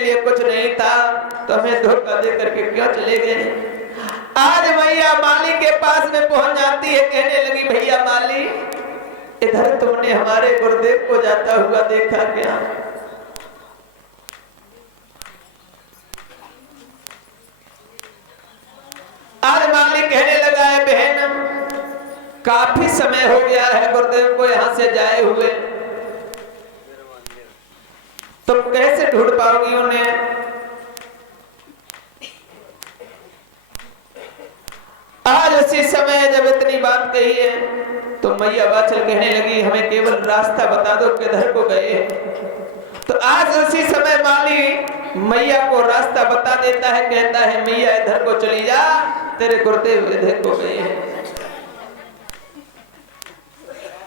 लिए कुछ नहीं था तो हमें धोखा दे करके क्यों चले गए। आज मैया माली के पास में पहुंच जाती है, कहने लगी भैया माली, इधर तुमने हमारे गुरुदेव को जाता हुआ देखा क्या? आज माली कहने लगा है बहन, काफी समय हो गया है गुरुदेव को यहां से जाए हुए, तुम कैसे ढूंढ पाओगी उन्हें? आज उसी समय जब इतनी बात कही है तो मैया बाछल कहने लगी हमें केवल रास्ता बता दो किधर को गए। तो आज उसी समय माली मैया को रास्ता बता देता है, कहता है मैया इधर को चली जा, तेरे गुरुदेव इधर को गए हैं।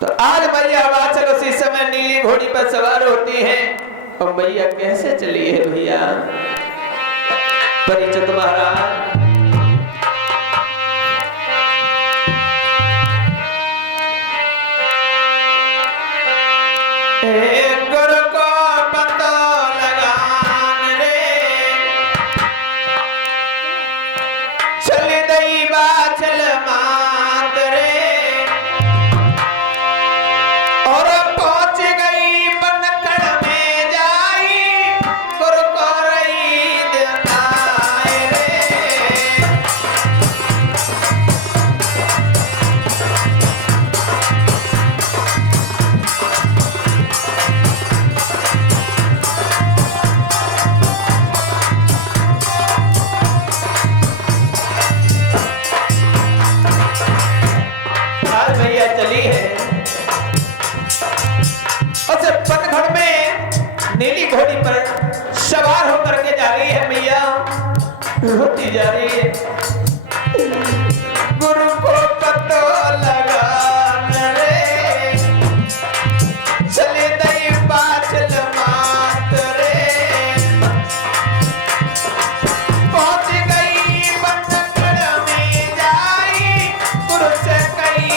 तो आज मैया बाछल उसी समय नीली घोड़ी पर सवार होती है। और मैया कैसे चली है भैया? परिचित महाराज गुरु को पता लगान रे, चली दई बाछल मात रे, और पहुंच गई बनखड़ में जाई, गुरु को रही दिखाए रे। चली है और पनघड़ में नीली घोड़ी पर सवार होकर के जा रही है मैया, रोती जा रही है। गुरु को पतो लगान रे, चले दई बाछल मात रे, पहुंच गई बनखड़ में जाई, गुरु से कई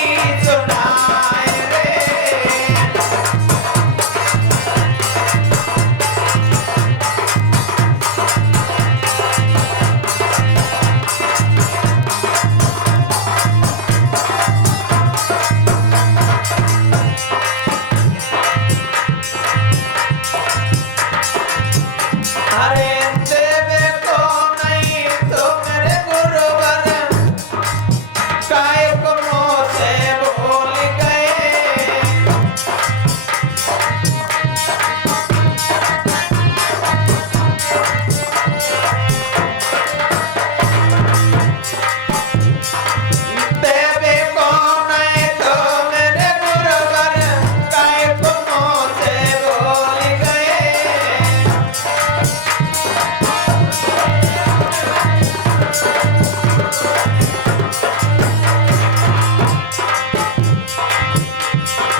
सुनाए रे। अरे देवे को नहीं तो मेरे गुरुवर, काय को मुँह से बोल गए। देवे को नहीं तो मेरे गुरुवर, काय को मुँह से बोल गए।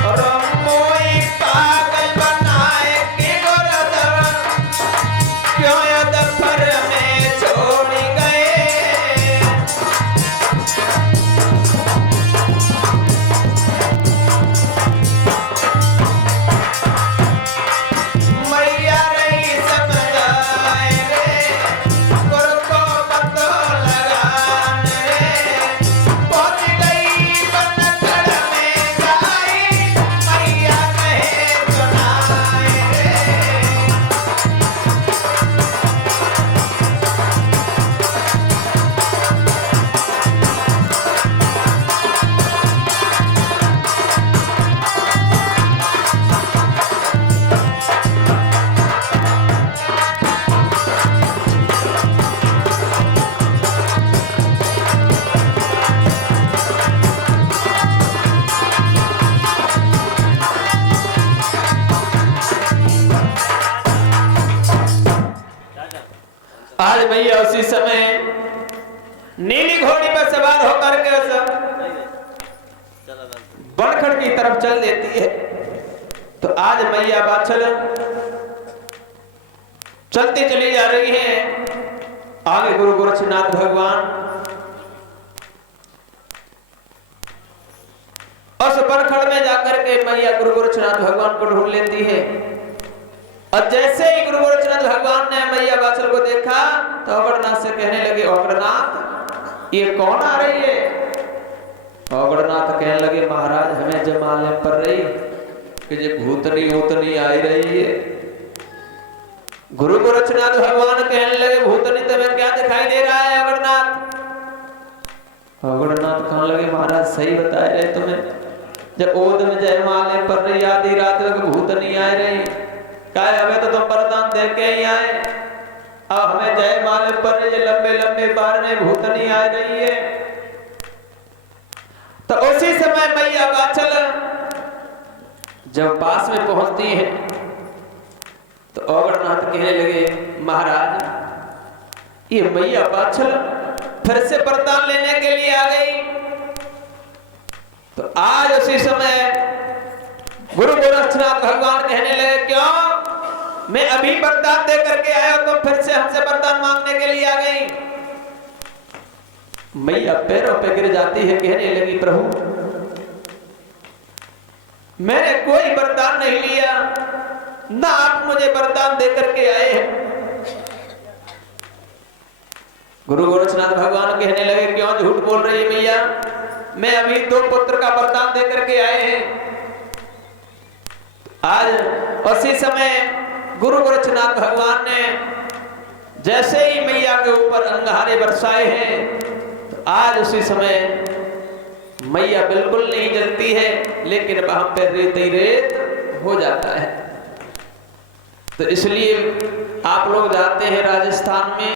और मोई पागल बनाए कि गुरुदेव क्यों दफर में छोड़ गए। मैया रही समझाए रे, गुरु को पतो लगान रे, पहुंच गई बनखड़ में जाई, मैया कहे सुनाए रे। आज भैया उसी समय नीली घोड़ी पर सवार होकर के बनखड़ की तरफ चल देती है। तो आज मैया बाछल चलती चली जा रही है। आगे गुरु गोरक्षनाथ भगवान उस बनखड़ में जाकर के मैया गुरु गोरक्षनाथ भगवान को ढूंढ लेती है। और जैसे ही गुरु गोरक्षनाथ भगवान ने मैया तो औगड़नाथ से कहने लगे, औगड़नाथ ये कौन आ रही है? औगड़नाथ कहने लगे, महाराज हमें जब मालूम पड़ रही कि ये भूतनी ऊतनी आई रही है। गुरु गोरक्षनाथ भगवान कहने लगे, भूतनी तुम्हें क्या दिखाई दे रहा है औगड़नाथ? औगड़नाथ कहने लगे, महाराज सही बताए रहे तुम्हें, जब ओद में जय माले पर रही आधी रात में भूतनी आ रही, कहे हमें तो तुम वरदान दे के ही आए, अब हमें जय माले पर रही लंबे लंबे बार में भूतनी आ रही है। तो उसी समय मैया बाछल जब पास में पहुंचती है तो औगड़नाथ कहने लगे, महाराज ये मैया बाछल फिर से वरदान लेने के लिए आ गई। तो आज उसी समय गुरु गोरक्षनाथ भगवान कहने लगे, क्यों मैं अभी वरदान दे करके आया, तुम फिर से हमसे वरदान मांगने के लिए आ गई। मैया पैरों पे गिर जाती है, कहने लगी, प्रभु मैंने कोई वरदान नहीं लिया, ना आप मुझे वरदान दे करके आए हैं। गुरु गोरक्षनाथ भगवान कहने लगे, क्यों झूठ बोल रही है मैया, मैं अभी 2 पुत्र का वरदान दे करके आए हैं। आज उसी समय गुरु गोरक्षनाथ भगवान ने जैसे ही मैया के ऊपर अंगारे बरसाए हैं, तो आज उसी समय मैया बिल्कुल नहीं जलती है, लेकिन वहां पे रेत ही रेत हो जाता है। तो इसलिए आप लोग जाते हैं राजस्थान में,